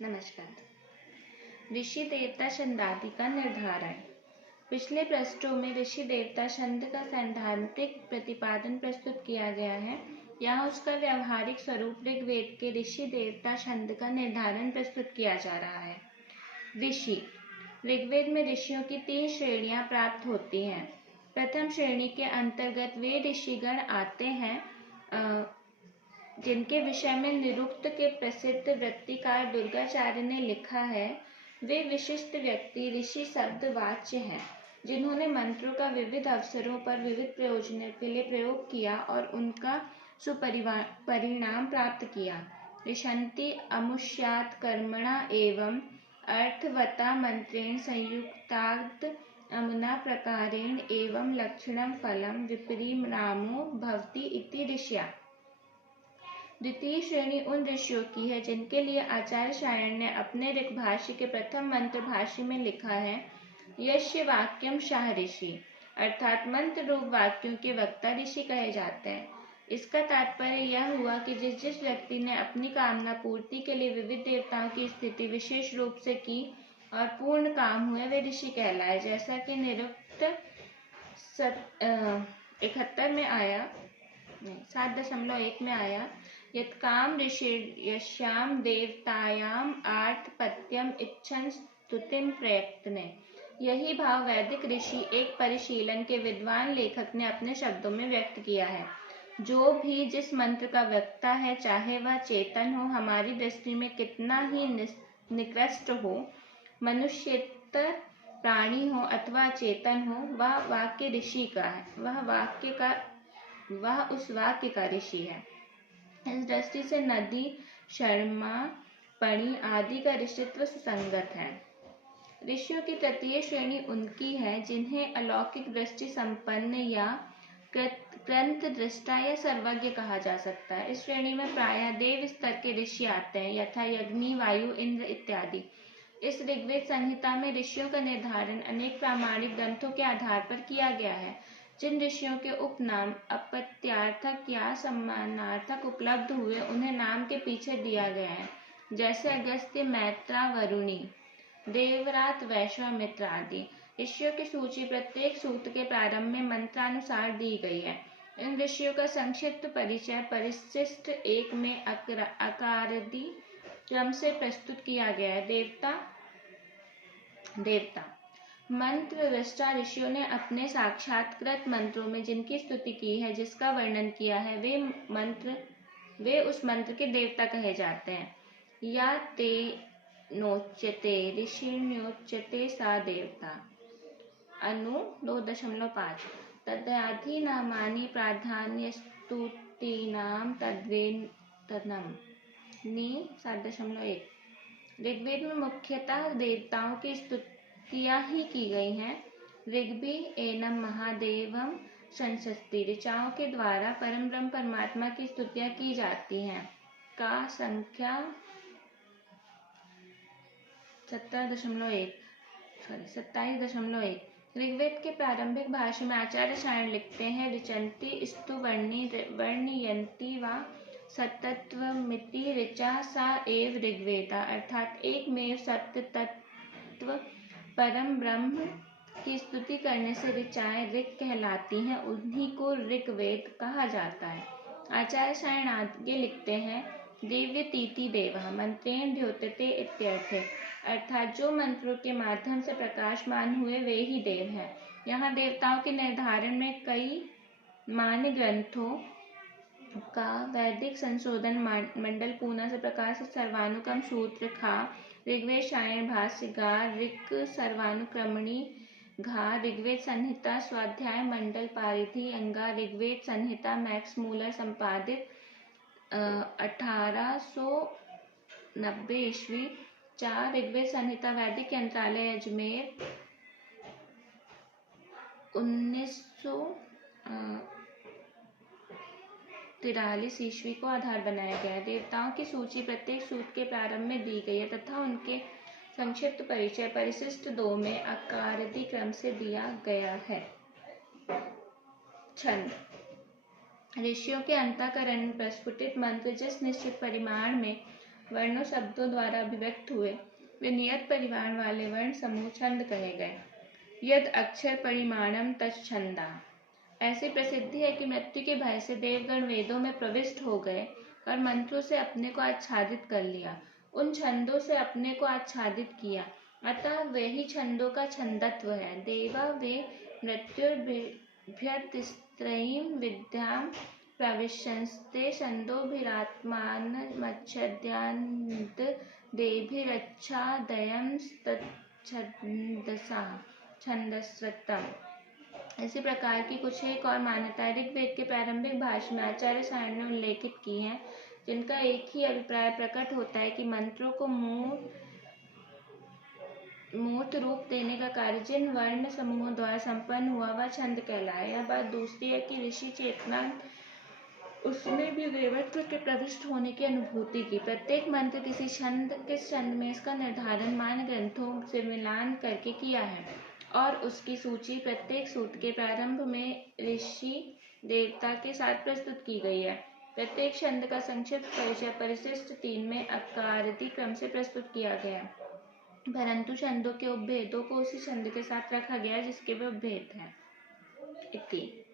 नमस्कार। ऋषि देवता छंदादि का निर्धारण। पिछले पृष्ठों में ऋषि देवता छंद का सैद्धांतिक प्रतिपादन प्रस्तुत किया गया है। यहाँ उसका व्यावहारिक स्वरूप ऋग्वेद के ऋषि देवता छंद का निर्धारण प्रस्तुत किया जा रहा है। ऋषि ऋग्वेद में ऋषियों की 3 श्रेणियां प्राप्त होती हैं। प्रथम श्रेणी के अंतर्गत वे ऋषिगण आते हैं जिनके विषय में निरुक्त के प्रसिद्ध वृत्तिकार दुर्गाचार्य ने लिखा है। वे विशिष्ट व्यक्ति ऋषि शब्द वाच्य हैं, जिन्होंने मंत्रों का विविध अवसरों पर विविध प्रयोजनों के लिए प्रयोग किया और उनका सुपरिणाम प्राप्त किया। ऋषन्ति अमुष्यात् कर्मणा एवं अर्थवता मंत्रेण संयुक्ताद् अमुना प्रकारेण एवं लक्षणं फलं विपरिणामो भवति इति ऋषया। द्वितीय श्रेणी उन ऋषियों की है जिनके लिए आचार्य सायण ने अपने ऋक् भाष्य के प्रथम मंत्र भाष्य में लिखा है, यस्य वाक्यम शाह ऋषि, अर्थात मंत्र रूप वाक्यों के वक्ता ऋषि कहे जाते हैं। इसका तात्पर्य यह हुआ कि जिस व्यक्ति ने अपनी कामना पूर्ति के लिए विविध देवताओं की स्थिति विशेष रूप से की और पूर्ण काम हुए, वे ऋषि कहलाए। जैसा कि निरुक्त 71 में आया, 7.1 में आया, यत्काम ऋषिर्यस्याम देवतायाम आर्तपत्यम इच्छन् स्तुतिं प्रयत्ने। यही भाव वैदिक ऋषि एक परिशीलन के विद्वान लेखक ने अपने शब्दों में व्यक्त किया है। जो भी जिस मंत्र का वक्ता है, चाहे वह चेतन हो, हमारी दृष्टि में कितना ही निकृष्ट हो, मनुष्यतर प्राणी हो अथवा चेतन हो, वह वाक्य ऋषि का है, वह उस वाक्य का ऋषि है। इस दृष्टि से नदी, शर्मा, पणि आदि का ऋषित्व सुसंगत है। ऋषियों की तृतीय श्रेणी उनकी है जिन्हें अलौकिक दृष्टि संपन्न या कृत दृष्टा या सर्वज्ञ कहा जा सकता है। इस श्रेणी में प्रायः देव स्तर के ऋषि आते हैं, यथा अग्नि, वायु, इंद्र इत्यादि। इस ऋग्वेद संहिता में ऋषियों का निर्धारण अनेक प्रामाणिक ग्रंथों के आधार पर किया गया है। जिन ऋषियों के उपनाम अपत्यार्थक या सम्मानार्थक उपलब्ध हुए, उन्हें नाम के पीछे दिया गया है, जैसे अगस्त्य, मैत्रा, वरुणी, देवरात, वैश्वामित्र आदि। ऋषियों की सूची प्रत्येक सूत्र के प्रारंभ में मंत्रानुसार दी गई है। इन ऋषियों का संक्षिप्त परिचय परिशिष्ट 1 में अकारादि क्रम से प्रस्तुत किया गया है। देवता मंत्र दृष्टा ऋषियों ने अपने साक्षात्कृत मंत्रों में जिनकी स्तुति की है, जिसका वर्णन किया है, वे उस मंत्र के देवता कहे जाते हैं। या ते नोच्यते ऋषिर्नोच्यते सा देवता। अनु 2.5 तदाधि नामानि प्राधान्यस्तुतीनां तद्वेतनम्। नि 7.1 ऋग्वेद में मुख्यतः देवताओं की स्तुतियां ही की गई हैं। ऋग्भि एनम महादेवम संसस्ति, ऋचाओं के द्वारा परम ब्रह्म परमात्मा की स्तुतियां की जाती हैं। का संख्या 27.1 ऋग्वेद के प्रारंभिक भाष्य में आचार्य सायण लिखते हैं, ऋचन्ति स्तु वर्णयन्ति वा सतत्वमिति ऋचा सा एव ऋग्वेदा, अर्थात एकमेव सत्य तत्व परम ब्रह्म की स्तुति करने से ऋचाएं ऋक् कहलाती हैं, उन्हीं को ऋग्वेद कहा जाता है। आचार्य सायण आगे लिखते हैं, देव्यतीति देवः मंत्रेण द्योतते इत्यर्थे, अर्थात जो मंत्रों के माध्यम से प्रकाशमान हुए वे ही देव हैं। यहाँ देवताओं के निर्धारण में कई मान्य ग्रंथों का वैदिक संशोधन मंडल पूना से प्रकाशित सर्वानुक्रम सूत्र खा, ऋग्वेद सायण भाष्य गा, ऋक् सर्वानुक्रमणी घा, ऋग्वेद संहिता स्वाध्याय मंडल पारिधि अंगा, ऋग्वेद संहिता मैक्स मूलर संपादित 1890 ईस्वी 4, ऋग्वेद संहिता वैदिक यंत्रालय अजमेर 1943 ईस्वी को आधार बनाया गया है। देवताओं की सूची प्रत्येक सूत्र के प्रारंभ में दी गई है तथा उनके संक्षिप्त परिचय परिशिष्ट 2 में अकारादि क्रम से दिया गया है। छंद ऋषियों के अंतःकरण में प्रस्फुटित मंत्र जिस निश्चित परिमाण में वर्णों शब्दों द्वारा अभिव्यक्त हुए वे नियत परिमाण वाले वर्ण समूह छंद कहे गए। यद अक्षर परिमाणम तच्छंदा। ऐसी प्रसिद्धि है कि मृत्यु के भय से देवगण वेदों में प्रविष्ट हो गए और मंत्रों से अपने को आच्छादित कर लिया, उन छंदों से अपने को आच्छादित किया, अतः वही छंदों का छंदत्व है। देवा वे मृत्युर्भ्यतिस्त्रयीं विद्यां प्रविशन्ते छन्दस्वतः। इसी प्रकार की कुछ एक और मान्यताएं ऋग्वेद के प्रारंभिक भाष्य में आचार्य सायण ने उल्लेखित की हैं, जिनका एक ही अभिप्राय प्रकट होता है कि मंत्रों को मूर्त रूप देने का कार्य जिन वर्ण समूहों द्वारा संपन्न हुआ वह छंद कहलाए। यह बात दूसरी है कि ऋषि चेतना उसने भी देवत्व के प्रविष्ट होने की अनुभूति की। प्रत्येक मंत्र किस छंद में इसका निर्धारण मान ग्रंथों से मिलान करके किया है और उसकी सूची प्रत्येक सूत्र के प्रारंभ में ऋषि देवता के साथ प्रस्तुत की गई है। प्रत्येक छंद का संक्षिप्त परिचय परिशिष्ट 3 में अकारादि क्रम से प्रस्तुत किया गया है, परंतु छंदों के उपभेदों को उसी छंद के साथ रखा गया जिसके वे उपभेद हैं। इति।